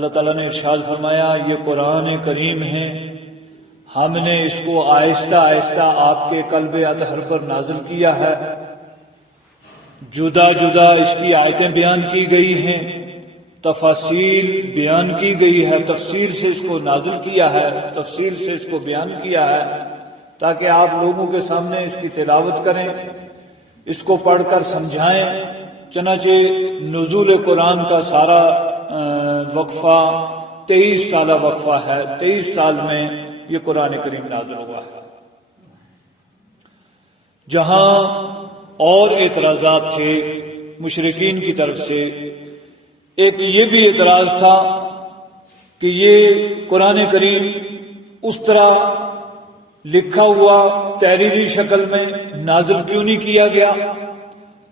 اللہ تعالیٰ نے ارشاد فرمایا یہ قرآن کریم ہے، ہم نے اس کو آہستہ آہستہ آپ کے قلب اطہر پر نازل کیا ہے، جدا جدا اس کی آیتیں بیان کی گئی ہیں، تفاصیل بیان کی گئی ہے، تفصیل سے اس کو نازل کیا ہے، تفصیل سے اس کو بیان کیا ہے تاکہ آپ لوگوں کے سامنے اس کی تلاوت کریں، اس کو پڑھ کر سمجھائیں۔ چنانچہ نزول قرآن کا سارا وقفہ 23 سالہ وقفہ ہے، 23 سال میں یہ قرآن کریم نازل ہوا ہے۔ جہاں اور اعتراضات تھے مشرکین کی طرف سے، ایک یہ بھی اعتراض تھا کہ یہ قرآن کریم اس طرح لکھا ہوا تحریری شکل میں نازل کیوں نہیں کیا گیا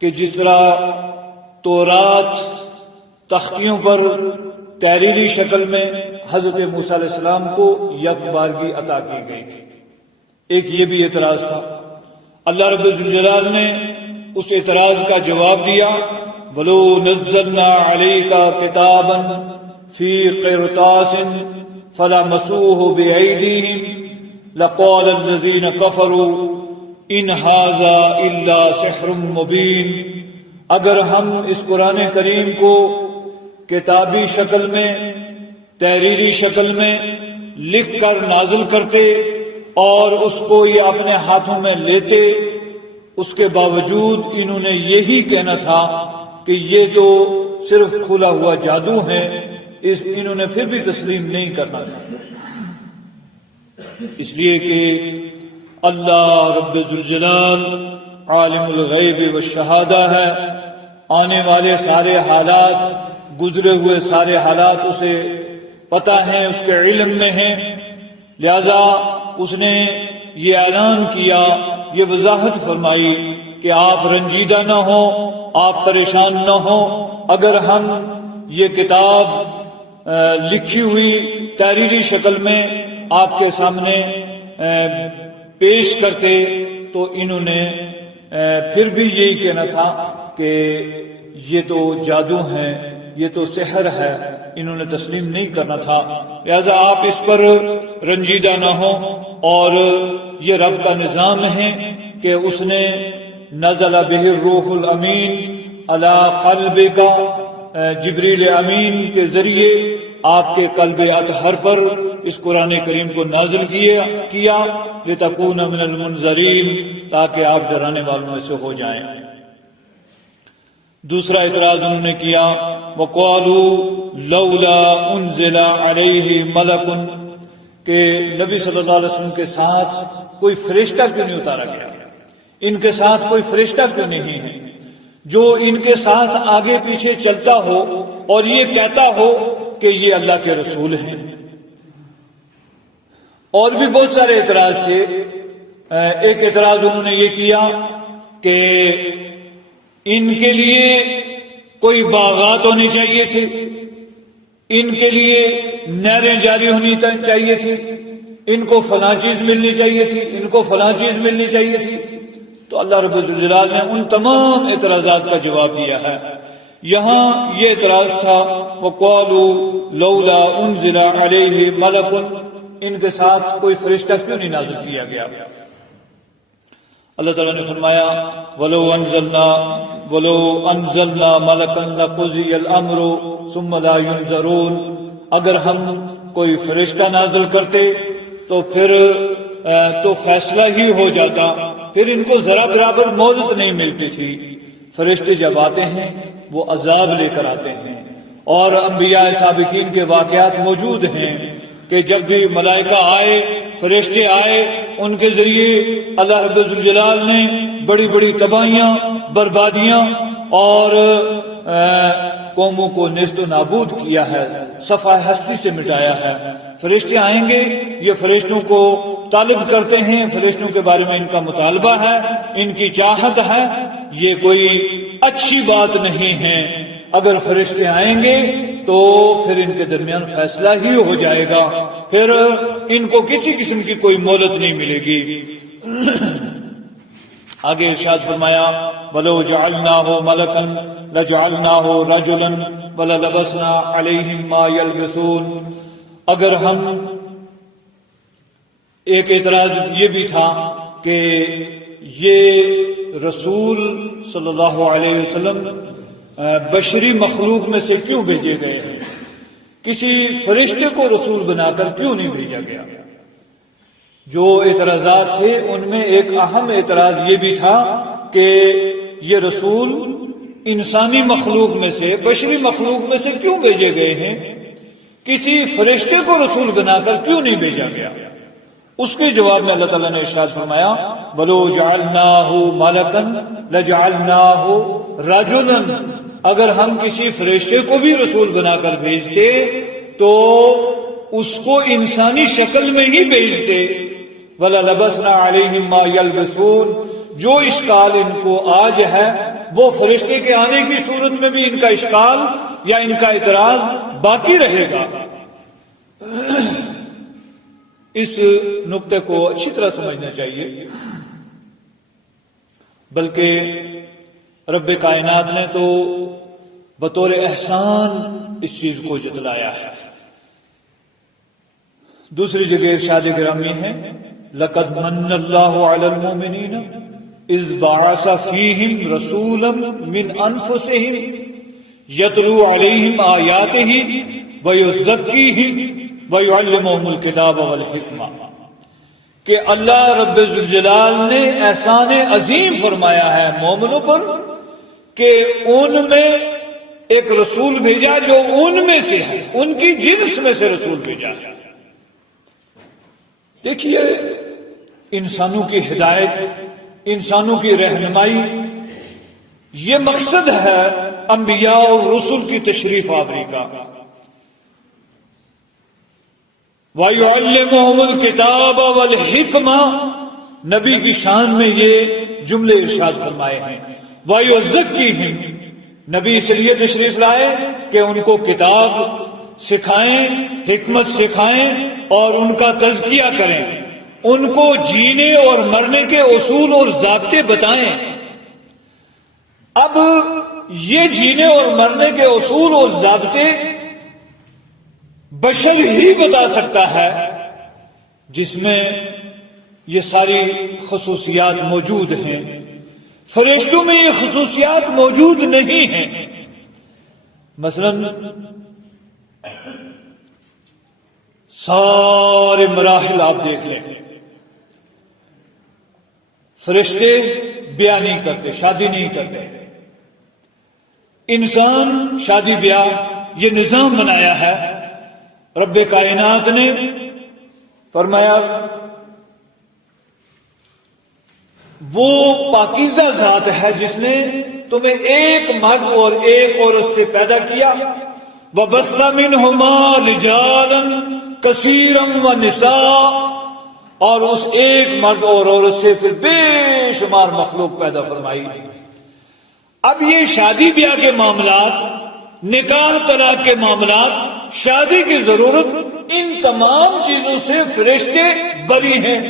کہ جس طرح تورات تختیوں پر تحریری شکل میں حضرت موسیٰ علیہ السلام کو یک بارگی عطا کی گئی تھی۔ ایک یہ بھی اعتراض تھا۔ اللہ رب الجلال نے اس اعتراض کا جواب دیا، وَلَوْ نَزَّلْنَا عَلَيْكَ كِتَابًا فِي قِرْطَاسٍ فَلَمَسُوهُ بِأَيْدِيهِمْ لَقَالَ الَّذِينَ كَفَرُوا إِنْ هَذَا إِلَّا سِحْرٌ مُبِينٌ۔ اگر ہم اس قرآن کریم کو کتابی شکل میں، تحریری شکل میں لکھ کر نازل کرتے اور اس کو یہ اپنے ہاتھوں میں لیتے، اس کے باوجود انہوں نے یہی کہنا تھا کہ یہ تو صرف کھلا ہوا جادو ہے، انہوں نے پھر بھی تسلیم نہیں کرنا تھا، اس لیے کہ اللہ رب ذوالجلال عالم الغیب والشہادہ ہے، آنے والے سارے حالات، گزرے ہوئے سارے حالات اسے پتہ ہیں، اس کے علم میں ہیں، لہذا اس نے یہ اعلان کیا، یہ وضاحت فرمائی کہ آپ رنجیدہ نہ ہوں، آپ پریشان نہ ہوں۔ اگر ہم یہ کتاب لکھی ہوئی تحریری شکل میں آپ کے سامنے پیش کرتے تو انہوں نے پھر بھی یہی کہنا تھا کہ یہ تو جادو ہے، یہ تو سحر ہے، انہوں نے تسلیم نہیں کرنا تھا۔ لہذا آپ اس پر رنجیدہ نہ ہوں، اور یہ رب کا نظام ہے کہ اس نے نزل بہ الروح الامین علی قلبک، جبریل امین کے ذریعے آپ کے قلب اطہر پر اس قرآن کریم کو نازل کیا لتکون من المنذرین، تاکہ آپ ڈرانے والوں میں سے ہو جائیں۔ دوسرا اعتراض انہوں نے کیا، وَقَالُوا لَوْلَا أُنزِلَ عَلَيْهِ مَلَكٌ، کہ نبی صلی اللہ علیہ وسلم کے ساتھ کوئی فرشتہ کیوں نہیں اتارا گیا، ان کے ساتھ کوئی فرشتہ کیوں نہیں ہے جو ان کے ساتھ آگے پیچھے چلتا ہو اور یہ کہتا ہو کہ یہ اللہ کے رسول ہیں۔ اور بھی بہت سارے اعتراض تھے۔ ایک اعتراض انہوں نے یہ کیا کہ ان کے لیے کوئی باغات ہونی چاہیے تھے، ان کے لیے نہریں جاری ہونی چاہیے تھی، ان کو فلاں چیز ملنی چاہیے تھی، ان کو فلاں چیز ملنی چاہیے تھی۔ تو اللہ رب الجلال نے ان تمام اعتراضات کا جواب دیا ہے۔ یہاں یہ اعتراض تھا، وَقَالُوا لَوْلَا أُنزِلَ عَلَيْهِ مَلَكٌ، ان کے ساتھ کوئی فرشتہ کیوں نہیں نازل کیا گیا؟ اللہ تعالیٰ نے فرمایا، وَلَوْ أَنزَلْنَا مَلَكًا لَقُضِيَ الْأَمْرُ ثُمَّ لَا يُنظَرُونَ، اگر ہم کوئی فرشتہ نازل کرتے تو پھر تو فیصلہ ہی ہو جاتا، پھر ان کو ذرا برابر مہلت نہیں ملتی تھی۔ فرشتے جب آتے ہیں وہ عذاب لے کر آتے ہیں، اور انبیاء سابقین کے واقعات موجود ہیں کہ جب بھی ملائکہ آئے، فرشتے آئے، ان کے ذریعے اللہ رب الجلال نے بڑی بڑی تباہیاں، بربادیاں اور قوموں کو نیست و نابود کیا ہے، صفحہ ہستی سے مٹایا ہے۔ فرشتے آئیں گے، یہ فرشتوں کو طالب کرتے ہیں، فرشتوں کے بارے میں ان کا مطالبہ ہے، ان کی چاہت ہے، یہ کوئی اچھی بات نہیں ہے۔ اگر فرشتے آئیں گے تو پھر ان کے درمیان فیصلہ ہی ہو جائے گا، پھر ان کو کسی قسم کی کوئی مہلت نہیں ملے گی۔ آگے ارشاد فرمایا وَلَوْ جَعَلْنَاهُ مَلَكًا لَجَعَلْنَاهُ رَجُلًا وَلَلَبَسْنَا عَلَيْهِمْ مَا يَلْبِسُونَ. اگر ہم، ایک اعتراض یہ بھی تھا کہ یہ رسول صلی اللہ علیہ وسلم بشری مخلوق میں سے کیوں بھیجے گئے ہیں، کسی فرشتے کو رسول بنا کر کیوں نہیں بھیجا گیا. جو اعتراضات تھے ان میں ایک اہم اعتراض یہ بھی تھا کہ یہ رسول انسانی مخلوق میں سے، بشری مخلوق میں سے کیوں بھیجے گئے ہیں، کسی فرشتے کو رسول بنا کر کیوں نہیں بھیجا گیا. اس کے جواب میں اللہ تعالیٰ نے ارشاد فرمایا وَلَوْ جَعَلْنَاهُ مَلَكًا لَجَعَلْنَاهُ رَجُلًا. اگر ہم کسی فرشتے کو بھی رسول بنا کر بھیجتے تو اس کو انسانی شکل میں ہی بھیجتے. وَلَلَبَسْنَا عَلَيْهِمْ مَا يَلْبِسُونَ. جو اشکال ان کو آج ہے وہ فرشتے کے آنے کی صورت میں بھی ان کا اشکال یا ان کا اعتراض باقی رہے گا. اس نقطے کو اچھی طرح سمجھنا چاہیے. بلکہ رب کائنات نے تو بطور احسان اس چیز کو جتلایا ہے. دوسری جگہ ارشاد گرامی ہے لَقَدْ مَنَّ اللَّهُ عَلَى الْمُؤْمِنِينَ إِذْ بَعَثَ فِيهِمْ رَسُولًا مِّنْ أَنفُسِهِمْ يَتْلُو عَلَيْهِمْ آيَاتِهِ وَيُزَكِّيهِمْ وَيُعَلِّمُهُمُ الْكِتَابَ وَالْحِكْمَةَ. کہ اللہ رب ذوالجلال نے احسان عظیم فرمایا ہے مومنوں پر کہ ان میں ایک رسول بھیجا جو ان میں سے ہے، ان کی جنس میں سے رسول بھیجا ہے. دیکھیے انسانوں کی ہدایت، انسانوں کی رہنمائی، یہ مقصد ہے انبیاء اور رسل کی تشریف آوری کا. وَيُعَلِّمُهُمُ الْكِتَابَ وَالْحِكْمَةَ. نبی کی شان میں یہ جملے ارشاد فرمائے ہیں. وَيُزَكِّيهِمْ. نبی اس لیے تشریف لائے کہ ان کو کتاب سکھائیں، حکمت سکھائیں اور ان کا تزکیہ کریں، ان کو جینے اور مرنے کے اصول اور ضابطے بتائیں. اب یہ جینے اور مرنے کے اصول اور ضابطے بشر ہی بتا سکتا ہے جس میں یہ ساری خصوصیات موجود ہیں. فرشتوں میں یہ خصوصیات موجود نہیں ہیں. مثلا سارے مراحل آپ دیکھ لیں، فرشتے بیاہ نہیں کرتے، شادی نہیں کرتے. انسان شادی بیاہ یہ نظام بنایا ہے. رب کائنات نے فرمایا وہ پاکیزہ ذات ہے جس نے تمہیں ایک مرد اور ایک عورت سے پیدا کیا. وَبَثَّ مِنْهُمَا رِجَالًا كَثِيرًا وَنِسَاءً. اور اس ایک مرد اور عورت سے پھر بے شمار مخلوق پیدا فرمائی. اب یہ شادی بیاہ کے معاملات، نکاح طلاق کے معاملات، شادی کی ضرورت، ان تمام چیزوں سے فرشتے بری ہیں.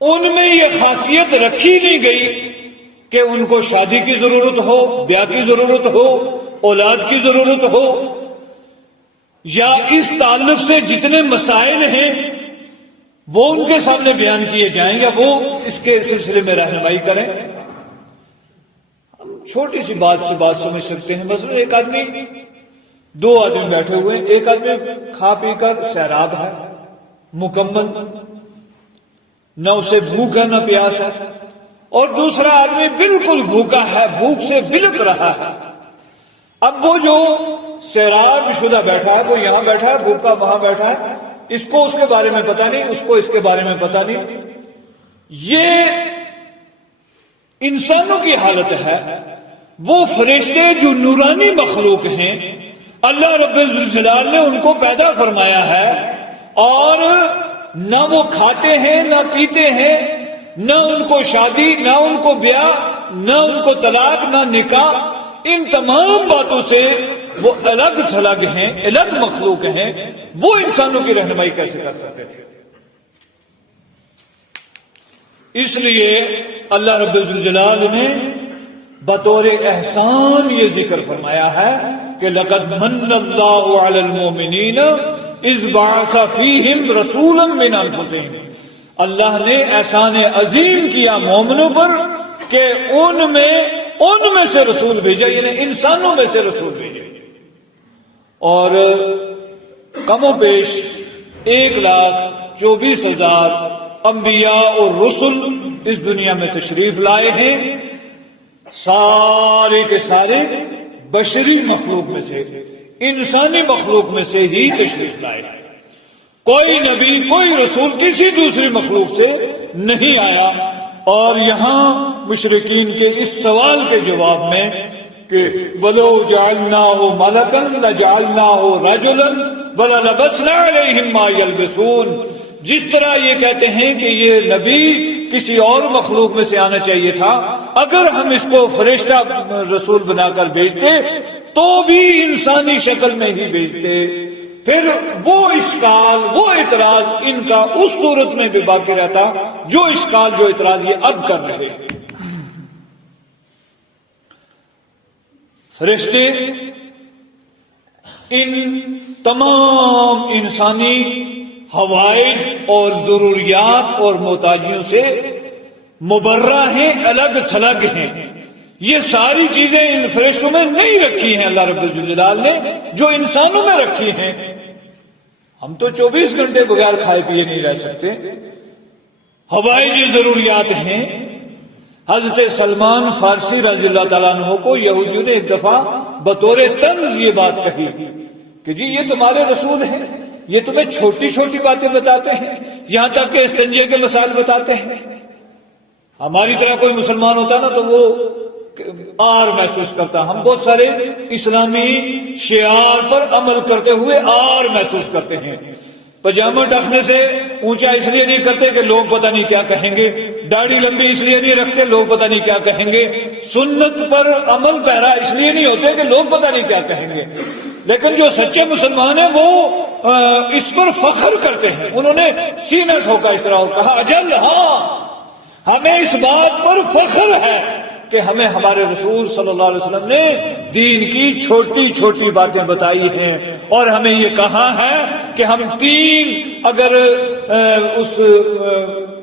ان میں یہ خاصیت رکھی نہیں گئی کہ ان کو شادی کی ضرورت ہو، بیاہ کی ضرورت ہو، اولاد کی ضرورت ہو، یا اس تعلق سے جتنے مسائل ہیں وہ ان کے سامنے بیان کیے جائیں یا وہ اس کے سلسلے میں رہنمائی کریں. ہم چھوٹی سی بات سے بات سمجھ سکتے ہیں. مثلا ایک آدمی، دو آدمی بیٹھے ہوئے ہیں، ایک آدمی کھا پی کر سیراب ہے مکمل، نہ اسے بھوک ہے نہ پیاس ہے، اور دوسرا آدمی بالکل بھوکا ہے، بھوک سے بلک رہا ہے. اب وہ جو سیراب شدہ بیٹھا ہے وہ یہاں بیٹھا ہے، بھوکا وہاں بیٹھا ہے، اس کو اس کے بارے میں پتا نہیں، اس کو اس کے بارے میں پتا نہیں. یہ انسانوں کی حالت ہے. وہ فرشتے جو نورانی مخلوق ہیں، اللہ رب الجلال نے ان کو پیدا فرمایا ہے، اور نہ وہ کھاتے ہیں نہ پیتے ہیں، نہ ان کو شادی، نہ ان کو بیاہ، نہ ان کو طلاق، نہ نکاح. ان تمام باتوں سے وہ الگ تھلگ ہیں، الگ مخلوق ہیں. وہ انسانوں کی رہنمائی کیسے کر سکتے تھے؟ اس لیے اللہ رب الجلال نے بطور احسان یہ ذکر فرمایا ہے کہ لقد من اللہ علی المؤمنین اذ بعث فیہم رسولا من انفسہم، اللہ نے احسان عظیم کیا مومنوں پر کہ ان میں سے رسول بھیجا، یعنی انسانوں میں سے رسول بھیجا، اور کم و بیش 1,24,000 انبیاء اور رسل اس دنیا میں تشریف لائے ہیں، سارے کے سارے بشری مخلوق میں سے، انسانی مخلوق میں سے ہی تشریف لائے ہیں۔ کوئی نبی کوئی رسول کسی دوسری مخلوق سے نہیں آیا۔ اور یہاں مشرکین کے اس سوال کے جواب میں کہ وَلَوْ جَعَلْنَاهُ مَلَكًا لَجَعَلْنَاهُ رَجُلًا وَلَلَبَسْنَا عَلَيْهِمْ مَا يَلْبِسُونَ، جس طرح یہ کہتے ہیں کہ یہ نبی کسی اور مخلوق میں سے آنا چاہیے تھا، اگر ہم اس کو فرشتہ رسول بنا کر بھیجتے تو بھی انسانی شکل میں ہی بھیجتے، پھر وہ اشکال وہ اعتراض ان کا اس صورت میں بھی باقی رہتا جو اشکال جو اعتراض یہ اب کر رہے ہیں۔ فرشتے ان تمام انسانی حوائج اور ضروریات اور محتاجیوں سے مبرہ ہیں، الگ تھلگ ہیں۔ یہ ساری چیزیں ان فرشتوں میں نہیں رکھی ہیں اللہ رب الجلال نے جو انسانوں میں رکھی ہیں۔ ہم تو 24 گھنٹے بغیر کھائے پیے نہیں رہ سکتے، حوائج ضروریات ہیں۔ حضرت سلمان فارسی رضی اللہ تعالیٰ عنہ کو یہودیوں نے ایک دفعہ بطور طنز یہ بات کہی کہ جی یہ تمہارے رسول ہیں، یہ تمہیں چھوٹی چھوٹی باتیں بتاتے ہیں، یہاں تک کہ استنجے کے مسائل بتاتے ہیں۔ ہماری طرح کوئی مسلمان ہوتا نا تو وہ آر محسوس کرتا، ہم بہت سارے اسلامی شعار پر عمل کرتے ہوئے آر محسوس کرتے ہیں۔ پجامہ ٹکنے سے اونچا اس لیے نہیں کرتے کہ لوگ پتہ نہیں کیا کہیں گے، داڑھی لمبی اس لیے نہیں رکھتے لوگ پتہ نہیں کیا کہیں گے، سنت پر عمل پیرا اس لیے نہیں ہوتے کہ لوگ پتہ نہیں کیا کہیں گے۔ لیکن جو سچے مسلمان ہیں وہ اس پر فخر کرتے ہیں، انہوں نے سینہ ٹھوکا اس طرح اور کہا اجل ہاں ہمیں اس بات پر فخر ہے کہ ہمیں ہمارے رسول صلی اللہ علیہ وسلم نے دین کی چھوٹی چھوٹی باتیں بتائی ہیں، اور ہمیں یہ کہا ہے کہ ہم 3 اگر اس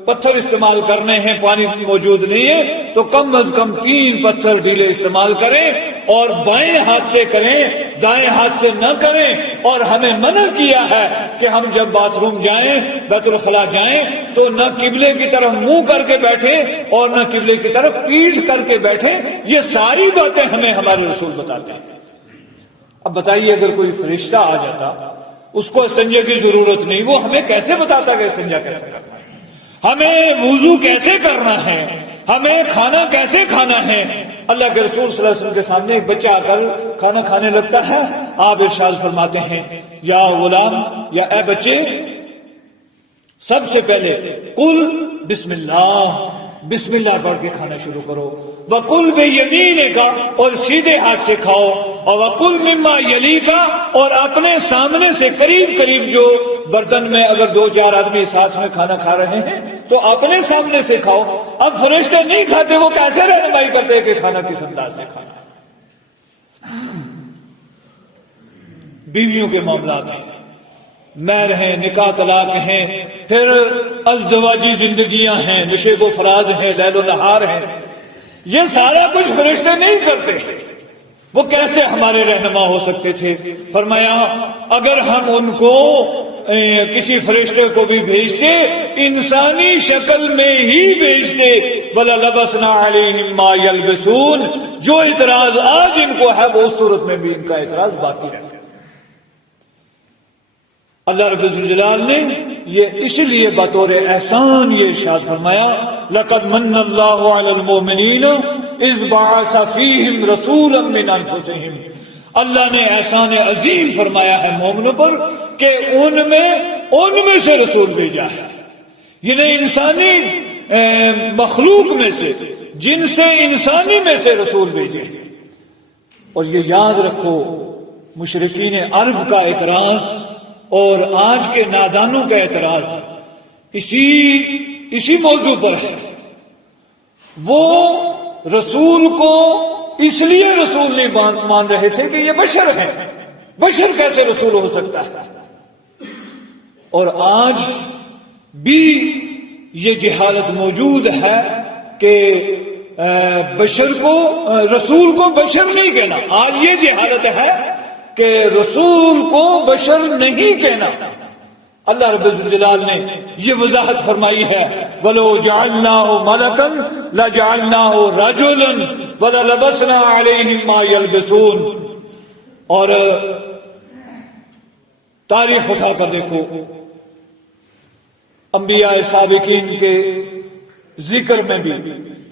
پتھر استعمال کرنے ہیں، پانی موجود نہیں ہے تو کم از کم 3 پتھر ڈھیلے استعمال کریں، اور بائیں ہاتھ سے کریں دائیں ہاتھ سے نہ کریں، اور ہمیں منع کیا ہے کہ ہم جب باتھ روم جائیں بیت الخلاء جائیں تو نہ قبلے کی طرف منہ کر کے بیٹھیں اور نہ قبلے کی طرف پیٹھ کر کے بیٹھیں۔ یہ ساری باتیں ہمیں ہمارے رسول بتاتے ہیں۔ اب بتائیے اگر کوئی فرشتہ آ جاتا، اس کو استنجا کی ضرورت نہیں، وہ ہمیں کیسے بتاتا کہ استنجا کیسے کرنا ہے، ہمیں وضو کیسے کرنا ہے، ہمیں کھانا کیسے کھانا ہے۔ اللہ کے رسول صلی اللہ علیہ وسلم کے سامنے ایک بچہ آ کر کھانا کھانے لگتا ہے، آپ ارشاد فرماتے ہیں یا غلام، یا اے بچے، سب سے پہلے قل بسم اللہ پڑھ کے کھانا شروع کرو، وَقُلْ بِيَمِينِكَ اور سیدھے ہاتھ سے کھاؤ، اور وَقُلْ مِمَّا يَلِيكَ اور اپنے سامنے سے قریب جو برتن میں اگر 2-4 آدمی ساتھ میں کھانا کھا رہے ہیں تو اپنے سامنے سے کھاؤ۔ اب فرشتے نہیں کھاتے، وہ کیسے رہنمائی کرتے ہیں کہ کھانا کس انداز سے کھانا ہے؟ بیویوں کے معاملات ہیں، مہر ہیں، نکاح طلاق ہیں، پھر ازدواجی زندگیاں ہیں، نشیب و فراز ہیں، لیل و نہار ہیں، یہ سارا کچھ فرشتے نہیں کرتے، وہ کیسے ہمارے رہنما ہو سکتے تھے؟ فرمایا اگر ہم ان کو کسی فرشتے کو بھی بھیجتے انسانی شکل میں ہی بھیجتے، وَلَلَبَسْنَا عَلَيْهِمْ مَا يَلْبِسُونَ، جو اعتراض آج ان کو ہے وہ اس صورت میں بھی ان کا اعتراض باقی رہتا ہے۔ اللہ رب الجلال نے یہ اس لیے بطور احسان یہ ارشاد فرمایا لَقَدْ مَنَّ اللَّهُ عَلَى الْمُؤْمِنِينَ إِذْ بَعَثَ فِيهِمْ رَسُولًا مِّنْ أَنفُسِهِمْ، اللہ نے احسان عظیم فرمایا ہے مومنوں پر کہ ان میں سے رسول بھیجا ہے، یعنی انسانی مخلوق میں سے، جن سے انسانی میں سے رسول بھیجے۔ اور یہ یاد رکھو مشرکین عرب کا اعتراض اور آج کے نادانوں کا اعتراض اسی موضوع پر ہے وہ رسول کو اس لیے رسول نہیں مان رہے تھے کہ یہ بشر ہیں، بشر کیسے رسول ہو سکتا ہے؟ اور آج بھی یہ جہالت موجود ہے کہ بشر کو، رسول کو بشر نہیں کہنا. آج یہ جہالت ہے کہ رسول کو بشر نہیں کہنا. اللہ رب الجلال نے یہ وضاحت فرمائی ہے، وَلَوْ جَعَلْنَاهُ مَلَكًا لَجَعَلْنَاهُ رَجُلًا وَلَلَبَسْنَا عَلَيْهِمْ مَا يَلْبِسُونَ. اور تاریخ اٹھا کر دیکھو، انبیاء سابقین کے ذکر میں بھی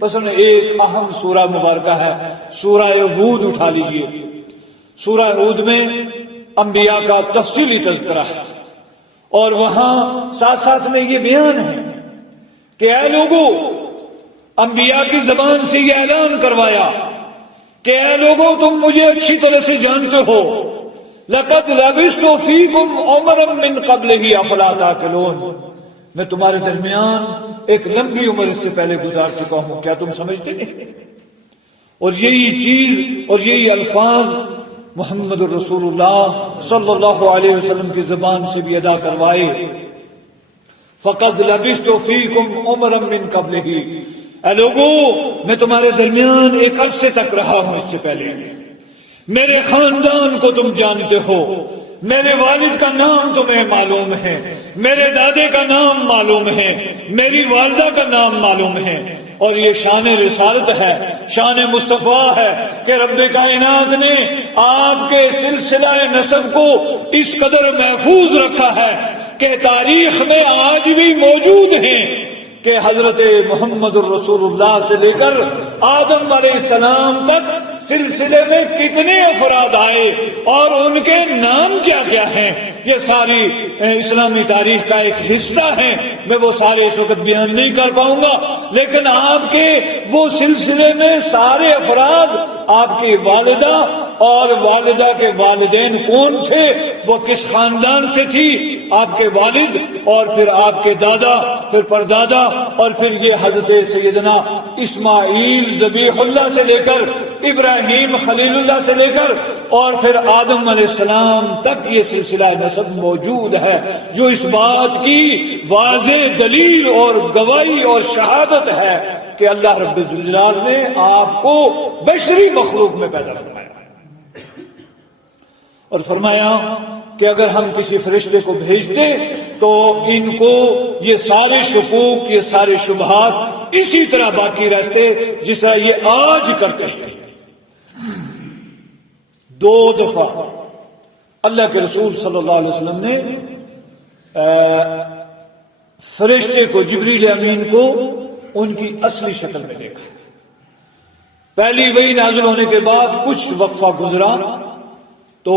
بس ایک اہم سورہ مبارکہ ہے، سورہ ہود اٹھا لیجئے. سورہ ہود میں انبیاء کا تفصیلی تذکرہ ہے، اور وہاں ساتھ ساتھ میں یہ بیان ہے کہ اے لوگوں، انبیاء کی زبان سے یہ اعلان کروایا کہ اے لوگوں، تم مجھے اچھی طرح سے جانتے ہو، لَقَدْ لَبِثْتُ فِيكُمْ عُمَرًا مِّن قَبْلِهِ أَفَلَا تَعْقِلُونَ. میں تمہارے درمیان ایک لمبی عمر اس سے پہلے گزار چکا ہوں، کیا تم سمجھتے ہیں؟ اور یہی چیز اور یہی الفاظ محمد الرسول اللہ صلی اللہ علیہ وسلم کی زبان سے بھی ادا کروائے. فَقَدْ لَبِثْتُ فِيكُمْ عُمَرًا مِّن قَبْلِهِ. اے لوگوں، میں تمہارے درمیان ایک عرصے تک رہا ہوں اس سے پہلے. میرے خاندان کو تم جانتے ہو، میرے والد کا نام تمہیں معلوم ہے، میرے دادے کا نام معلوم ہے، میری والدہ کا نام معلوم ہے. اور یہ شان رسالت ہے، شان مصطفیٰ ہے کہ رب کائنات نے آپ کے سلسلہ نسب کو اس قدر محفوظ رکھا ہے کہ تاریخ میں آج بھی موجود ہیں کہ حضرت محمد الرسول اللہ سے لے کر آدم علیہ السلام تک سلسلے میں کتنے افراد آئے اور ان کے نام کیا کیا ہیں. یہ ساری اسلامی تاریخ کا ایک حصہ ہے. میں وہ سارے اس وقت بیان نہیں کر پاؤں گا، لیکن آپ کے وہ سلسلے میں سارے افراد، آپ کی والدہ اور والدہ کے والدین کون تھے، وہ کس خاندان سے تھی، آپ کے والد اور پھر آپ کے دادا، پھر پردادا، اور پھر یہ حضرت سیدنا اسماعیل ذبیح اللہ سے لے کر ابراہیم خلیل اللہ سے لے کر اور پھر آدم علیہ السلام تک یہ سلسلہ نسب موجود ہے، جو اس بات کی واضح دلیل اور گواہی اور شہادت ہے کہ اللہ رب الجلال نے آپ کو بشری مخلوق میں پیدا فرمایا. اور فرمایا کہ اگر ہم کسی فرشتے کو بھیجتے تو ان کو یہ سارے شکوک، یہ سارے شبہات اسی طرح باقی رہتے جس طرح یہ آج کرتے ہیں. 2 دفعہ اللہ کے رسول صلی اللہ علیہ وسلم نے فرشتے کو، جبریل امین کو ان کی اصلی شکل میں دیکھا. پہلی وحی نازل ہونے کے بعد کچھ وقفہ گزرا تو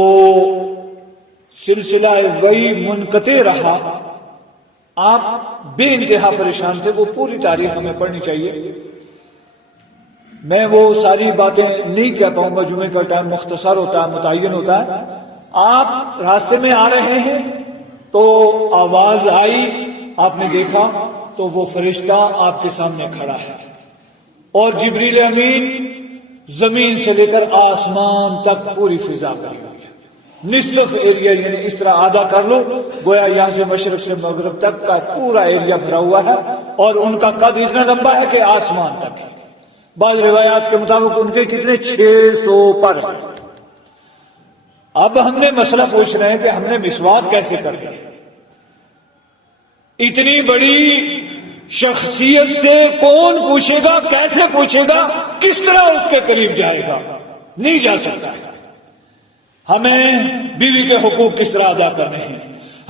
سلسلہ وحی منقطع رہا. آپ بے انتہا پریشان تھے. وہ پوری تاریخ ہمیں پڑھنی چاہیے، میں وہ ساری باتیں نہیں کہہ پاؤں گا، جمعے کا ٹائم مختصر ہوتا ہے، متعین ہوتا ہے. آپ راستے میں آ رہے ہیں تو آواز آئی، آپ نے دیکھا تو وہ فرشتہ آپ کے سامنے کھڑا ہے، اور جبریل امین زمین سے لے کر آسمان تک پوری فضا کر رہی ہے. نصف ایریا، یعنی اس طرح آدھا کر لو، گویا یہاں سے مشرق سے مغرب تک کا پورا ایریا بھرا ہوا ہے، اور ان کا قد اتنا لمبا ہے کہ آسمان تک ہے. بعض روایات کے مطابق ان کے کتنے 600 پر. اب ہم نے مسئلہ پوچھ رہے ہیں کہ ہم نے مسواک کیسے کر دیا. اتنی بڑی شخصیت سے کون پوچھے گا، کیسے پوچھے گا، کس طرح اس کے قریب جائے گا؟ نہیں جا سکتا ہے. ہمیں بیوی کے حقوق کس طرح ادا کرنے ہیں،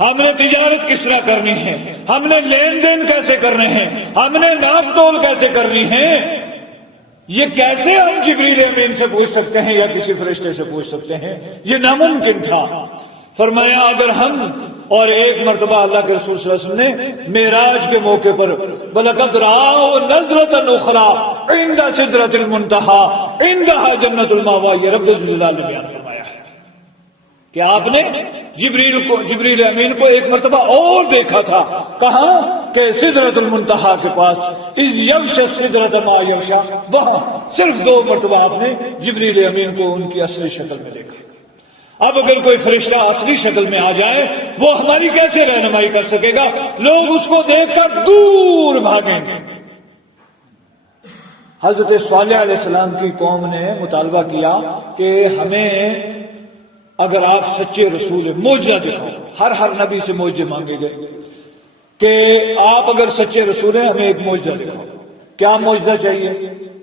ہم نے تجارت کس طرح کرنی ہے، ہم نے لین دین کیسے کرنے ہیں، ہم نے ناپ تول کیسے کرنی ہے، یہ کیسے ہم جبریل امین سے پوچھ سکتے ہیں یا کسی فرشتے سے پوچھ سکتے ہیں؟ یہ ناممکن تھا. فرمایا اگر ہم، اور ایک مرتبہ اللہ کے رسول صلی اللہ علیہ وسلم نے معراج کے موقع پر وَلَقَدْ رَآهُ نَظْرَةً أُخْرَىٰ عِنْدَ سِدْرَةِ الْمُنتَهَىٰ عِنْدَهَا جَنَّةُ الْمَأْوَىٰ. یہ رب الجلال نے بیان فرمایا ہے کہ آپ نے جبریل امین کو ایک مرتبہ اور دیکھا تھا کہاں کہ سدرۃ المنتہا کے پاس، اذ یغشی السدرۃ ما یغشی، وہاں صرف 2 مرتبہ آپ نے جبریل امین کو ان کی اصلی شکل میں دیکھا۔ اب اگر کوئی فرشتہ اصلی شکل میں آ جائے وہ ہماری کیسے رہنمائی کر سکے گا؟ لوگ اس کو دیکھ کر دور بھاگیں گے۔ حضرت صالح علیہ السلام کی قوم نے مطالبہ کیا کہ ہمیں اگر آپ سچے رسول ہیں معجزہ دکھاؤ، ہر نبی سے معجزے مانگے گئے کہ آپ اگر سچے رسول ہیں ہمیں ایک معجزہ دکھاؤ۔ کیا معجزہ چاہیے؟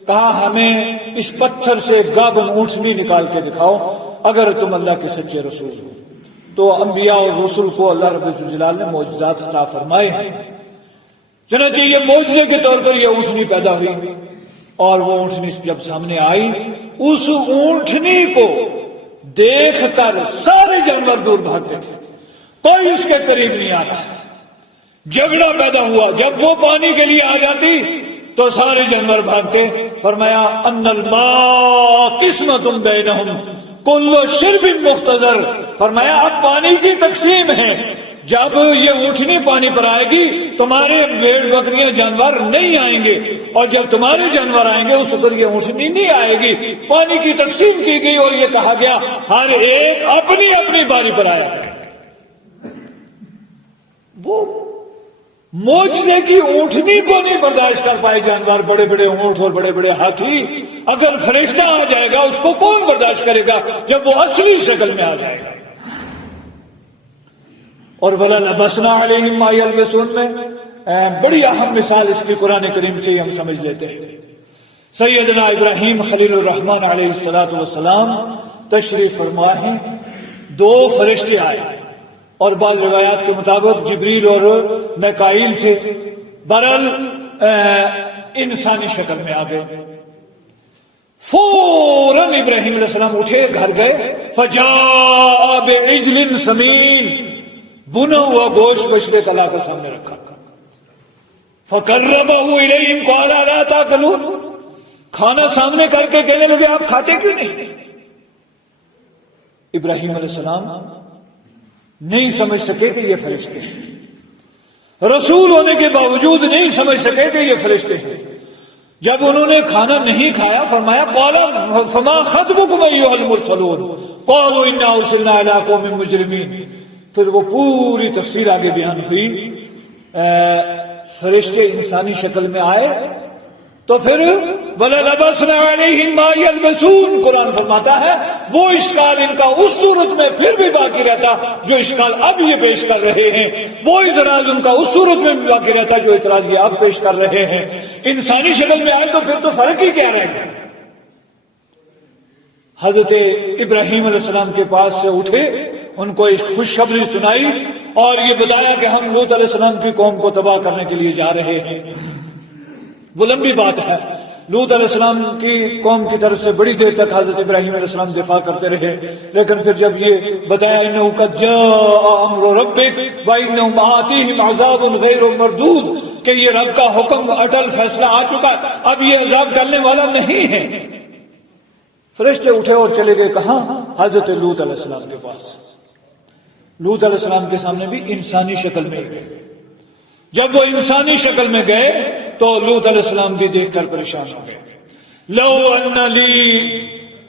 کہا ہمیں اس پتھر سے گابن اونٹنی نکال کے دکھاؤ اگر تم اللہ کے سچے رسول ہو۔ تو انبیاء اور رسول کو اللہ رب الجلال نے معجزات عطا فرمائے ہیں۔ چنانچہ یہ معجزے کے طور پر یہ اونٹنی پیدا ہوئی، اور وہ اونٹنی جب سامنے آئی، اس اونٹنی کو دیکھ کر سارے جانور دور بھاگتے تھے، کوئی اس کے قریب نہیں آ رہا۔ جھگڑا پیدا ہوا، جب وہ پانی کے لیے آ جاتی تو سارے جانور بھاگتے۔ فرمایا ان الماء قسمۃ بینہم کل شرب مختصر، فرمایا اب پانی کی تقسیم ہے، جب یہ اونٹنی پانی پر آئے گی تمہارے بھیڑ بکریاں جانور نہیں آئیں گے، اور جب تمہارے جانور آئیں گے اس وقت یہ اونٹنی نہیں آئے گی۔ پانی کی تقسیم کی گئی اور یہ کہا گیا ہر ایک اپنی اپنی باری پر آیا۔ وہ معجزے کی اونٹنی کو نہیں برداشت کر پائے جانور، بڑے بڑے اونٹ اور بڑے بڑے ہاتھی۔ اگر فرشتہ آ جائے گا اس کو کون برداشت کرے گا جب وہ اصلی شکل میں آ جائے گا؟ اور وَلَا لَبَسْنَا عَلَيْهِمْ مَا يَلْبَسُونَ میں بڑی اہم مثال اس کی قرآن کریم سے ہی ہم سمجھ لیتے ہیں۔ سیدنا ابراہیم خلیل الرحمن علیہ السلام تشریف فرما ہیں، 2 فرشتے آئے اور بعض روایات کے مطابق جبریل اور میکائیل تھے، برل انسانی شکل میں آ گئے۔ فوراً ابراہیم علیہ السلام اٹھے، گھر گئے، فَجَاءَ بِعِجْلٍ سَمِينٍ، بنا ہوا گوشت بچڑے کا لا کر سامنے رکھا۔ فَقَرَّبَهُ إِلَيْهِمْ قَالَ أَلَا تَأْكُلُونَ، کھانا سامنے کر کے کہنے لگے آپ کھاتے کیوں نہیں؟ ابراہیم علیہ السلام نہیں سمجھ سکے کہ یہ فرشتے ہیں، رسول ہونے کے باوجود نہیں سمجھ سکے کہ یہ فرشتے ہیں۔ جب انہوں نے کھانا نہیں کھایا فرمایا قَالَ فَمَا خَطْبُكُمْ أَيُّهَا الْمُرْسَلُونَ قَالُوا إِنَّا أُرْسِلْنَا إِلَىٰ قَوْمٍ مُجْرِمِينَ۔ پھر وہ پوری تفسیر آگے بیان ہوئی۔ فرشتے انسانی شکل میں آئے تو پھر وَلَلَبَسْنَا عَلَيْهِمْ مَا يَلْبَسُونَ، قرآن فرماتا ہے وہ اشکال ان کا اس صورت میں پھر بھی باقی رہتا جو اشکال اب یہ پیش کر رہے ہیں، وہ اعتراض ان کا اس صورت میں بھی باقی رہتا جو اعتراض یہ اب پیش کر رہے ہیں۔ انسانی شکل میں آئے تو پھر تو فرق ہی کیا رہے گا؟ حضرت ابراہیم علیہ السلام کے پاس سے اٹھے، ان کو ایک خوشخبری سنائی اور یہ بتایا کہ ہم لوط علیہ السلام کی قوم کو تباہ کرنے کے لیے جا رہے ہیں۔ وہ لمبی بات ہے، لوط علیہ السلام کی قوم کی طرف سے بڑی دیر تک حضرت ابراہیم علیہ السلام دفاع کرتے رہے، لیکن پھر جب یہ بتایا انہو قد جاء امر ربک وانہم آتیہم عذاب غیر مردود کہ یہ رب کا حکم اٹل فیصلہ آ چکا، اب یہ عذاب ٹلنے والا نہیں ہے۔ فرشتے اٹھے اور چلے گئے کہاں؟ حضرت لوط علیہ السلام کے پاس۔ لوط علیہ السلام کے سامنے بھی انسانی شکل میں گئے۔ جب وہ انسانی شکل میں گئے تو لوط علیہ السلام بھی دیکھ کر پریشان ہو گئے۔ لو ان لی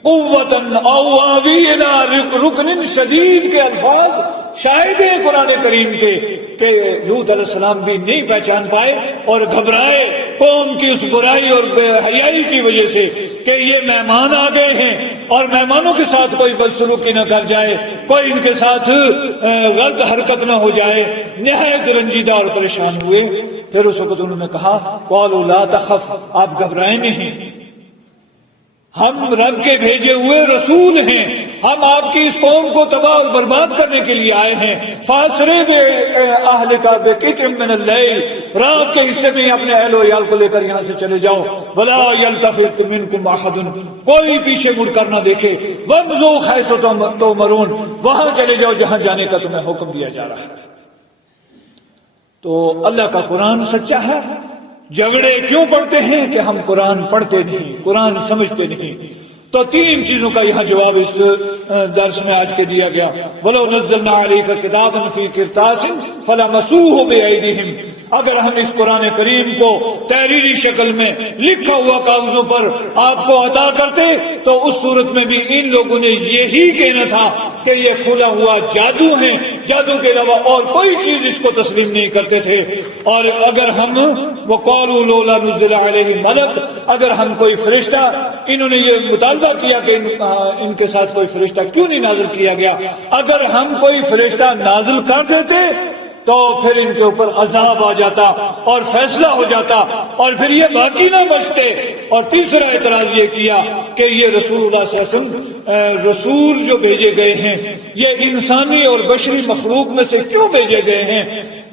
قوتا او آوی الی رکن شدید کے الفاظ شاہد ہیں قرآن کریم کے کہ لوط علیہ السلام بھی نہیں پہچان پائے اور گھبرائے قوم کی اس برائی اور بے حیائی کی وجہ سے کہ یہ مہمان آ گئے ہیں اور مہمانوں کے ساتھ کوئی بدسلوکی نہ کر جائے، کوئی ان کے ساتھ غلط حرکت نہ ہو جائے، نہایت رنجیدہ اور پریشان ہوئے۔ پھر اس وقت انہوں نے کہا قالوا لا تخف، آپ گھبرائیں نہیں، ہم رب کے بھیجے ہوئے رسول ہیں، ہم آپ کی اس قوم کو تباہ اور برباد کرنے کے لیے آئے ہیں۔ فاسرِ بِأَهْلِكَ بِقِطْعٍ مِّنَ اللَّيْلِ، رات کے حصے میں اپنے اہل و عیال کو لے کر یہاں سے چلے جاؤ۔ وَلَا يَلْتَفِتْ مِنْكُمْ أَحَدٌ، کوئی پیچھے مڑ کر نہ دیکھے۔ وَامْضُوا حَيْثُ تُؤْمَرُونَ، وہاں چلے جاؤ جہاں جانے کا تمہیں حکم دیا جا رہا ہے۔ تو اللہ کا قرآن سچا ہے۔ جھگڑے کیوں پڑھتے ہیں کہ ہم قرآن پڑھتے نہیں، قرآن سمجھتے نہیں۔ تو تین چیزوں کا یہاں جواب اس درس میں آج کے دیا گیا. وَلَوْ نَزَّلْنَا عَلَيْكَ كِتَابًا فِي قِرْطَاسٍ فَلَمَسُوهُ بِأَيْدِيهِمْ. اگر ہم اس قرآن کریم کو تحریری شکل میں لکھا ہوا کاغذوں پر آپ کو عطا کرتے تو اس صورت میں بھی ان لوگوں نے یہی کہنا تھا کہ یہ کھلا ہوا جادو ہے، جادو کے علاوہ اور کوئی چیز اس کو تسلیم نہیں کرتے تھے. اور اگر ہم وَقَالُوا لَوْلَا نُزِّلَ عَلَيْهِ مَلَكٌ، اگر ہم کوئی فرشتہ، انہوں نے یہ مطالبہ کیا کہ ان کے ساتھ کوئی فرشتہ کیوں نہیں نازل کیا گیا، اگر ہم کوئی فرشتہ نازل کر دیتے تو پھر ان کے اوپر عذاب آ جاتا اور فیصلہ ہو جاتا اور پھر یہ باقی نہ بچتے. اور تیسرا اعتراض یہ کیا کہ یہ رسول اللہ صلی اللہ علیہ وسلم رسول جو بھیجے گئے ہیں یہ انسانی اور بشری مخلوق میں سے کیوں بھیجے گئے ہیں،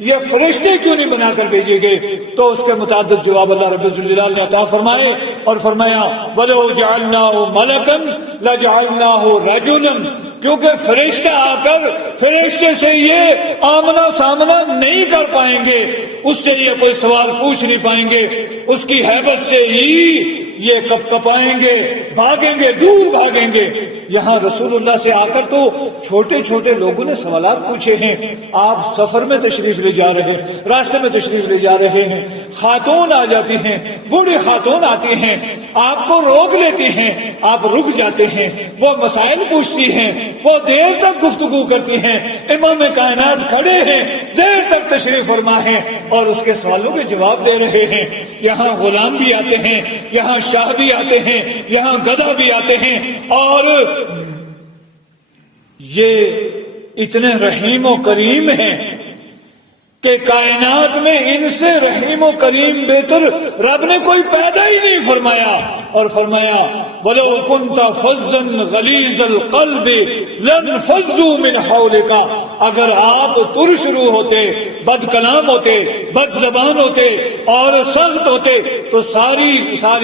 یہ فرشتے کیوں نہیں بنا کر بھیجے گئے. تو اس کے متعدد جواب اللہ رب الجلال نے عطا فرمائے اور فرمایا وَلَوْ جَعَلْنَاهُ مَلَكًا لَجَعَلْنَاهُ رَجُلًا، کیونکہ فرشتہ آ کر فرشتے سے یہ آمنا سامنا نہیں کر پائیں گے، اس سے یہ کوئی سوال پوچھ نہیں پائیں گے، اس کی ہیبت سے ہی یہ کپ کپائیں گے، بھاگیں گے، دور بھاگیں گے. یہاں رسول اللہ سے آ کر تو چھوٹے چھوٹے لوگوں نے سوالات پوچھے ہیں. آپ سفر میں تشریف لے جا رہے ہیں، راستے میں تشریف لے جا رہے ہیں، خاتون آ جاتی ہیں، بوڑھی خاتون آتی ہیں، آپ کو روک لیتی ہیں، آپ رک جاتے ہیں، وہ مسائل پوچھتی ہیں، وہ دیر تک گفتگو کرتی ہیں، امام کائنات کھڑے ہیں، دیر تک تشریف فرما ہیں اور اس کے سوالوں کے جواب دے رہے ہیں. یہاں غلام بھی آتے ہیں، یہاں شاہ بھی آتے ہیں، یہاں گدھا بھی آتے ہیں، اور یہ اتنے رحیم و کریم ہیں کہ کائنات میں ان سے رحیم و کریم بہتر رب نے کوئی پیدا ہی نہیں فرمایا. اور فرمایا وَلَوْ كُنْتَ فَظًّا غَلِيظَ الْقَلْبِ لَانفَضُّوا مِنْ حَوْلِكَ، اگر آپ ترشرو ہوتے، بد کلام ہوتے، بد زبان ہوتے اور سخت ہوتے تو ساری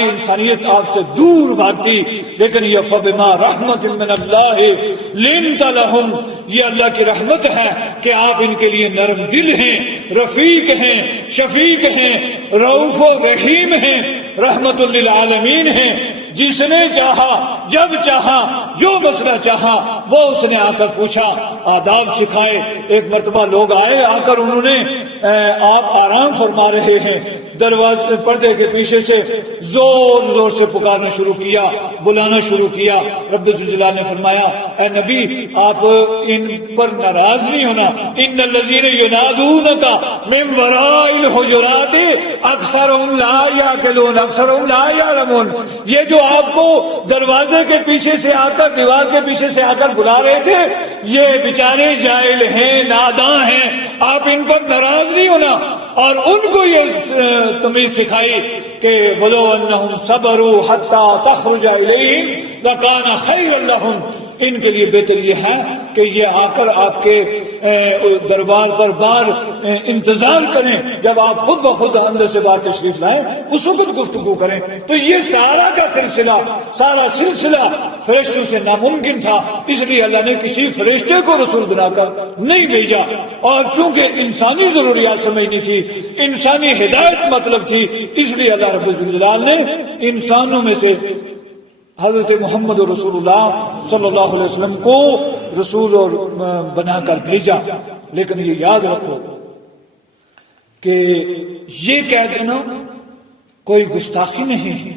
انسانیت آپ سے دور بھاگتی. لیکن یہ فَبِمَا رَحْمَةٍ مِّنَ اللَّهِ لِنْتَ لَهُمْ، یہ اللہ کی رحمت ہے کہ آپ ان کے لیے نرم دل ہیں، رفیق ہیں، شفیق ہیں، رؤوف و رحیم ہیں، رحمت للعالمین ہیں. جس نے چاہا، جب چاہا، جو مسئلہ چاہا وہ اس نے آ کر پوچھا، آداب سکھائے. ایک مرتبہ لوگ آئے، آ کر انہوں نے آپ آرام فرما رہے ہیں، دروازے پردے کے پیچھے سے زور زور سے پکارنا شروع کیا، بلانا شروع کیا. رب الجلال نے فرمایا اے نبی آپ ان پر ناراض نہیں ہونا. ان الذین ینادونک من وراء الحجرات اکثرهم لا یعقلون اکثرهم لا یعلمون، یہ جو آپ کو دروازے کے پیچھے سے آ کر، دیوار کے پیچھے سے آ کر بلا رہے تھے، یہ بیچارے جاہل ہیں، ناداں ہیں، آپ ان پر ناراض نہیں ہونا. اور ان کو یہ تمیز سکھائی کہ وَلَوْ أَنَّهُمْ صَبَرُوا حَتَّى تَخْرُجَ إِلَيْهِمْ لَكَانَ خَيْرًا لَهُمْ. ان کے لیے بہتر یہ ہے کہ یہ آ کر آپ کے دربار پر بار انتظار کریں، جب آپ خود بخود اندر سے باہر تشریف لائیں اس وقت گفتگو کریں. تو یہ سارا کا سلسلہ فرشتوں سے ناممکن تھا، اس لیے اللہ نے کسی فرشتے کو رسول بنا کر نہیں بھیجا. اور چونکہ انسانی ضروریات سمجھنی تھی، انسانی ہدایت مطلب تھی، اس لیے اللہ رب الجلال نے انسانوں میں سے حضرت محمد رسول اللہ صلی اللہ علیہ وسلم کو رسول اور بنا کر بھیجا. لیکن یہ یاد رکھو کہ یہ کہہ دینا کوئی گستاخی نہیں ہے،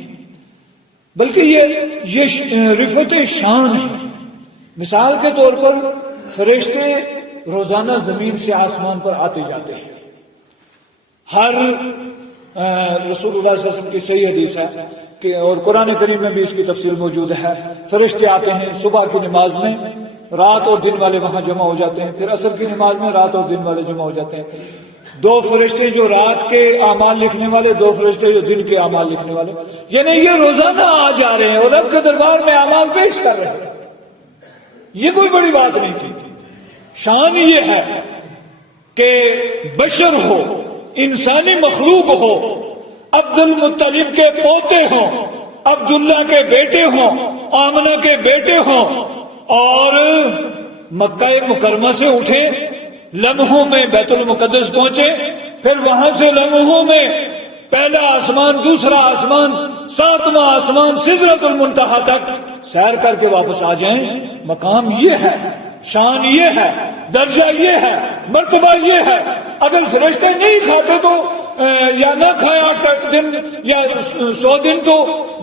بلکہ یہ رفعت شان ہے. مثال کے طور پر فرشتے روزانہ زمین سے آسمان پر آتے جاتے ہیں. ہر رسول اللہ صلی اللہ علیہ وسلم کی صحیح حدیث ہے کہ اور قرآن کریم میں بھی اس کی تفصیل موجود ہے. فرشتے آتے ہیں صبح کی نماز میں، رات اور دن والے وہاں جمع ہو جاتے ہیں، پھر عصر کی نماز میں رات اور دن والے جمع ہو جاتے ہیں. دو فرشتے جو رات کے اعمال لکھنے والے، دو فرشتے جو دن کے اعمال لکھنے والے، یعنی یہ روزانہ آ جا رہے ہیں اور رب کے دربار میں اعمال پیش کر رہے ہیں. یہ کوئی بڑی بات نہیں تھی. شان یہ ہے کہ بشر ہو، انسانی مخلوق ہو، عبد المطلب کے پوتے ہوں، عبداللہ کے بیٹے ہوں، آمنہ کے بیٹے ہوں، اور مکہ مکرمہ سے اٹھے، لمحوں میں بیت المقدس پہنچے، پھر وہاں سے لمحوں میں پہلا آسمان، دوسرا آسمان، ساتواں آسمان، سدرۃ المنتہا تک سیر کر کے واپس آ جائیں، مقام یہ ہے، شان یہ ہے، درجہ یہ ہے، مرتبہ یہ ہے۔ اگر فرشتے نہیں کھاتے تو یا نہ کھائیں 8 دن یا 100 دن تو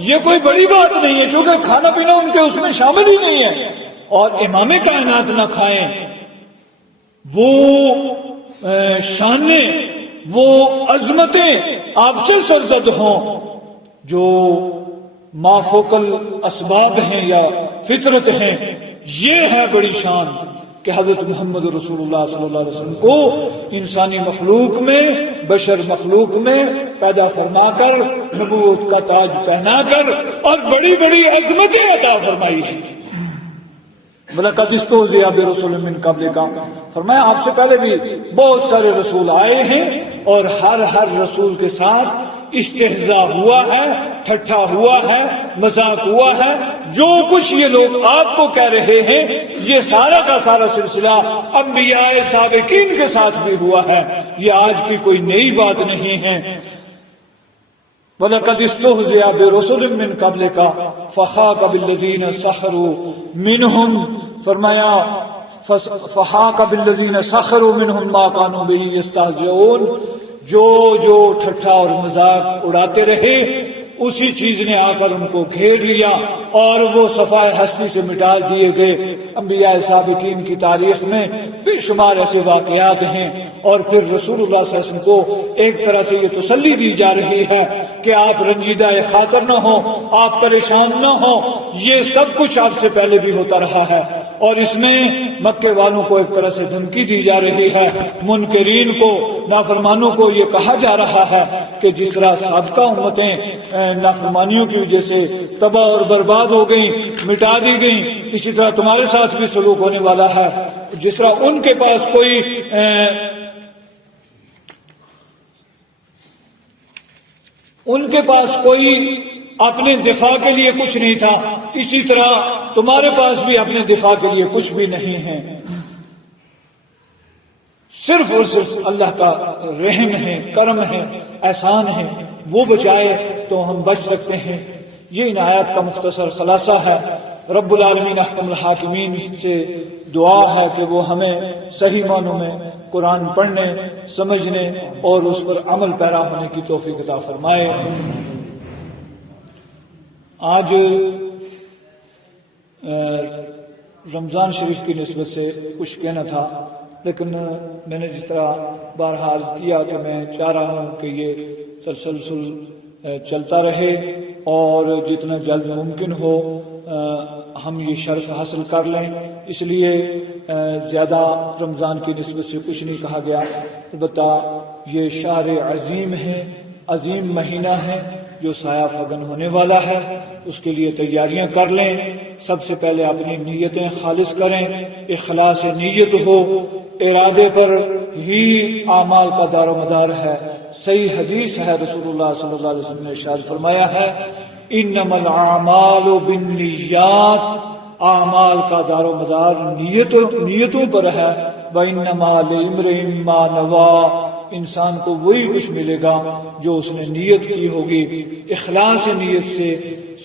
یہ کوئی بڑی بات نہیں ہے، کیونکہ کھانا پینا ان کے اس میں شامل ہی نہیں ہے۔ اور امام کائنات نہ کھائیں، وہ شانیں، وہ عظمتیں آپ سے سرزد ہوں جو ما فوق الاسباب ہیں یا فطرت ہیں، یہ ہے بڑی شان کہ حضرت محمد رسول اللہ صلی اللہ علیہ وسلم کو انسانی مخلوق میں، بشر مخلوق میں پیدا فرما کر نبوت کا تاج پہنا کر اور بڑی بڑی عظمتیں عطا فرمائی ہیں۔ وَلَقَدِ اسْتُهْزِئَ بِرُسُلٍ مِّن قَبْلِكَ، فرمایا آپ سے پہلے بھی بہت سارے رسول آئے ہیں اور ہر رسول کے ساتھ استہزاء ہوا ہے، ٹھٹھا ہوا ہے، مذاق ہوا ہے۔ جو کچھ یہ لوگ آپ کو کہہ رہے ہیں یہ سارا کا سارا سلسلہ انبیاء سابقین کے ساتھ بھی ہوا ہے، یہ آج کی کوئی نئی بات نہیں ہے۔ وَلَقَدِ اسْتُهْزِئَ بِرُسُلٍ مِّن قَبْلِكَ فَخَاقَ بِالَّذِينَ سَخِرُوا مِنْهُمْ، فرمایا فَحَاقَ بِالَّذِينَ سَخِرُوا مِنْهُمْ مَا كَانُوا بِهِ يَسْتَهْزِئُونَ، جو ٹھٹھا اور مذاق اڑاتے رہے اسی چیز نے آ کر ان کو گھیر لیا اور وہ صفائے ہستی سے مٹا دیے گئے۔ انبیاء سابقین کی تاریخ میں بے شمار ایسے واقعات ہیں، اور پھر رسول اللہ صلی اللہ علیہ وسلم کو ایک طرح سے یہ تسلی دی جا رہی ہے کہ آپ رنجیدہ خاطر نہ ہوں، آپ پریشان نہ ہوں، یہ سب کچھ آپ سے پہلے بھی ہوتا رہا ہے۔ اور اس میں مکے والوں کو ایک طرح سے دھمکی دی جا رہی ہے، منکرین کو، نافرمانوں کو یہ کہا جا رہا ہے کہ جس طرح سابقہ امتیں نافرمانیوں کی وجہ سے تباہ اور برباد ہو گئیں، مٹا دی گئیں، اسی طرح تمہارے ساتھ بھی سلوک ہونے والا ہے۔ جس طرح ان کے پاس کوئی اپنے دفاع کے لیے کچھ نہیں تھا، اسی طرح تمہارے پاس بھی اپنے دفاع کے لیے کچھ بھی نہیں ہے، صرف اور صرف اللہ کا رحم ہے، کرم ہے، احسان ہے، وہ بچائے تو ہم بچ سکتے ہیں۔ یہ ان آیات کا مختصر خلاصہ ہے۔ رب العالمین احکم الحاکمین سے دعا ہے کہ وہ ہمیں صحیح معنوں میں قرآن پڑھنے، سمجھنے اور اس پر عمل پیرا ہونے کی توفیق عطا فرمائے۔ آج رمضان شریف کی نسبت سے کچھ کہنا تھا، لیکن میں نے جس طرح بارہا عرض کیا کہ میں چاہ رہا ہوں کہ یہ تسلسل چلتا رہے اور جتنا جلد ممکن ہو ہم یہ شرف حاصل کر لیں، اس لیے زیادہ رمضان کی نسبت سے کچھ نہیں کہا گیا۔ البتہ یہ شہر عظیم ہے، عظیم مہینہ ہے جو سایہ فگن ہونے والا ہے، اس کے لیے تیاریاں کر لیں۔ سب سے پہلے اپنی نیتیں خالص کریں، اخلاص نیت ہو، ارادے پر ہی اعمال کا دار و مدار ہے۔ صحیح حدیث ہے، رسول اللہ صلی اللہ علیہ وسلم نے ارشاد فرمایا ہے انما الاعمال بالنیات، اعمال کا دار و مدار نیتوں پر ہے۔ وانما لامرئ ما نوى، انسان کو وہی کچھ ملے گا جو اس نے نیت کی ہوگی۔ اخلاص نیت سے،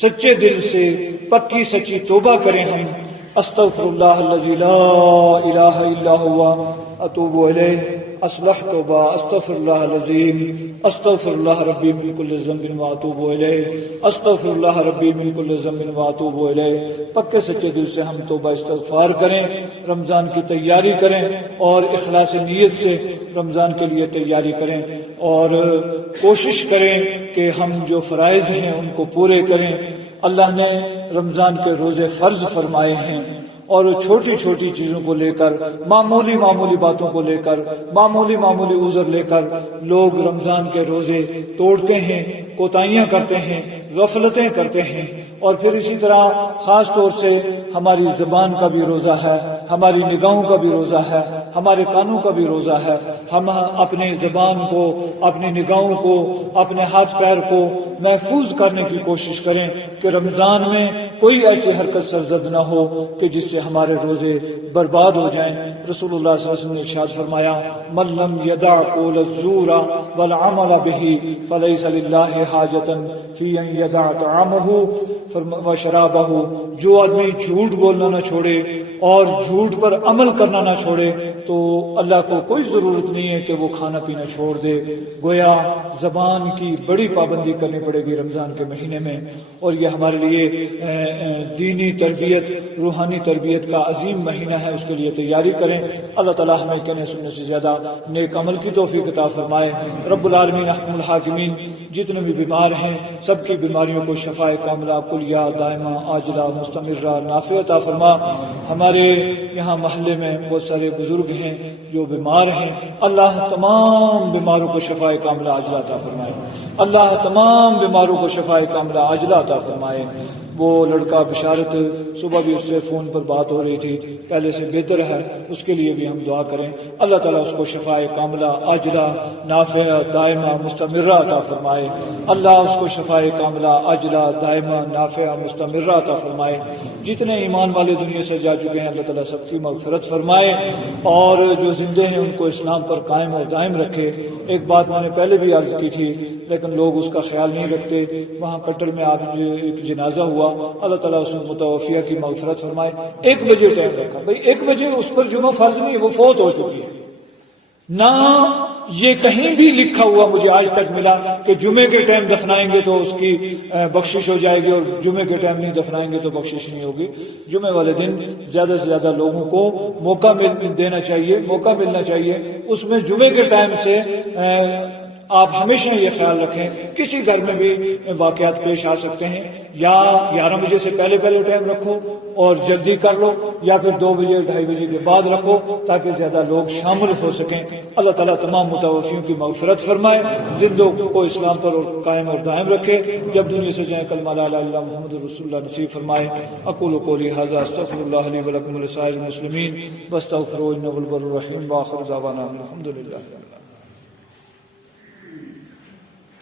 سچے دل سے، پکی سچی توبہ کریں ہم۔ استغفر اللہ الذی لا الہ الا هو اتوب الیہ، اصلح توبہ، استغفر اللہ العظیم، استغفر اللہ ربی من کل ذنب واتوب الیہ، استغفر اللہ ربی من کل ذنب واتوب الیہ۔ پکے سچے دل سے ہم توبہ استغفار کریں، رمضان کی تیاری کریں اور اخلاص نیت سے رمضان کے لیے تیاری کریں، اور کوشش کریں کہ ہم جو فرائض ہیں ان کو پورے کریں۔ اللہ نے رمضان کے روزے فرض فرمائے ہیں، اور چھوٹی چھوٹی چیزوں کو لے کر، معمولی باتوں کو لے کر، معمولی عذر لے کر لوگ رمضان کے روزے توڑتے ہیں، کوتاہیاں کرتے ہیں، غفلتیں کرتے ہیں۔ اور پھر اسی طرح خاص طور سے ہماری زبان کا بھی روزہ ہے، ہماری نگاہوں کا بھی روزہ ہے، ہمارے کانوں کا بھی روزہ ہے۔ ہم اپنے زبان کو، اپنی نگاہوں کو، اپنے ہاتھ پیر کو محفوظ کرنے کی کوشش کریں کہ رمضان میں کوئی ایسی حرکت سرزد نہ ہو کہ جس سے ہمارے روزے برباد ہو جائیں۔ رسول اللہ صلی اللہ علیہ وسلم نے ارشاد فرمایا من لم يدع قول الزور والعمل به فليس لله حاجة في ان يدع طعامه وشرابه، جو آدمی جھوٹ بولنا نہ چھوڑے اور جھوٹ پر عمل کرنا نہ چھوڑے تو اللہ کو کوئی ضرورت نہیں ہے کہ وہ کھانا پینا چھوڑ دے۔ گویا زبان کی بڑی پابندی کرنی پڑے گی رمضان کے مہینے میں، اور یہ ہمارے لیے دینی تربیت، روحانی تربیت کا عظیم مہینہ ہے، اس کے لیے تیاری کریں۔ اللہ تعالیٰ ہمیں کہنے سننے سے زیادہ نیک عمل کی توفیق عطا فرمائے۔ رب العالمین احکم الحاکمین جتنے بھی بیمار ہیں سب کی بیماریوں کو شفاء کاملہ کلیہ دائمہ عاجلہ مستمرہ نافع عطا فرما۔ ہمارے یہاں محلے میں بہت سارے بزرگ ہیں جو بیمار ہیں، اللہ تمام بیماروں کو شفاء کاملہ عاجلہ عطا فرمائے، اللہ تمام بیماروں کو شفاء کاملہ عاجلہ عطا فرمائے۔ وہ لڑکا بشارت صبح بھی اس سے فون پر بات ہو رہی تھی، پہلے سے بہتر ہے، اس کے لیے بھی ہم دعا کریں اللہ تعالیٰ اس کو شفاء کاملہ عاجلہ نافع دائمہ مستمرہ عطا فرمائے، اللہ اس کو شفاء کاملہ عاجلہ دائمہ نافع مستمرہ عطا فرمائے۔ جتنے ایمان والے دنیا سے جا چکے ہیں اللہ تعالیٰ سب کی مغفرت فرمائے، اور جو زندے ہیں ان کو اسلام پر قائم اور دائم رکھے۔ ایک بات میں نے پہلے بھی عرض کی تھی لیکن لوگ اس کا خیال نہیں رکھتے، وہاں کٹر میں آج ایک جنازہ ہوا، اللہ تعالیٰ اس متوفیہ کی مغفرت فرمائے۔ 1 بجے ٹائم رکھا، بھئی 1 بجے اس پر جمعہ فرض نہیں ہے، وہ فوت ہو چکی ہے۔ نہ یہ کہیں بھی لکھا ہوا مجھے آج تک ملا کہ جمعے کے ٹائم دفنائیں گے تو اس کی بخشش ہو جائے گی اور جمعے کے ٹائم نہیں دفنائیں گے تو بخشش نہیں ہوگی۔ جمعے والے دن زیادہ سے زیادہ لوگوں کو موقع دینا چاہیے، موقع ملنا چاہیے۔ اس میں جمعے کے ٹائم سے آپ ہمیشہ یہ خیال رکھیں کسی گھر میں بھی واقعات پیش آ سکتے ہیں، یا 11 بجے سے پہلے ٹائم رکھو اور جلدی کر لو، یا پھر 2 بجے 2:30 بجے کے بعد رکھو تاکہ زیادہ لوگ شامل ہو سکیں۔ اللہ تعالیٰ تمام متوفیوں کی مغفرت فرمائے، زندوں کو اسلام پر قائم اور دائم رکھے، جب دنیا سے جائیں کلمہ لا الہ الا اللہ محمد رسول اللہ نصیب فرمائے۔ اقول قولی ھذا استغفر اللہ لی ولکم ولسائر المسلمین واستغفروہ انہ هو البر الرحیم، وآخر دعوانا الحمد للہ۔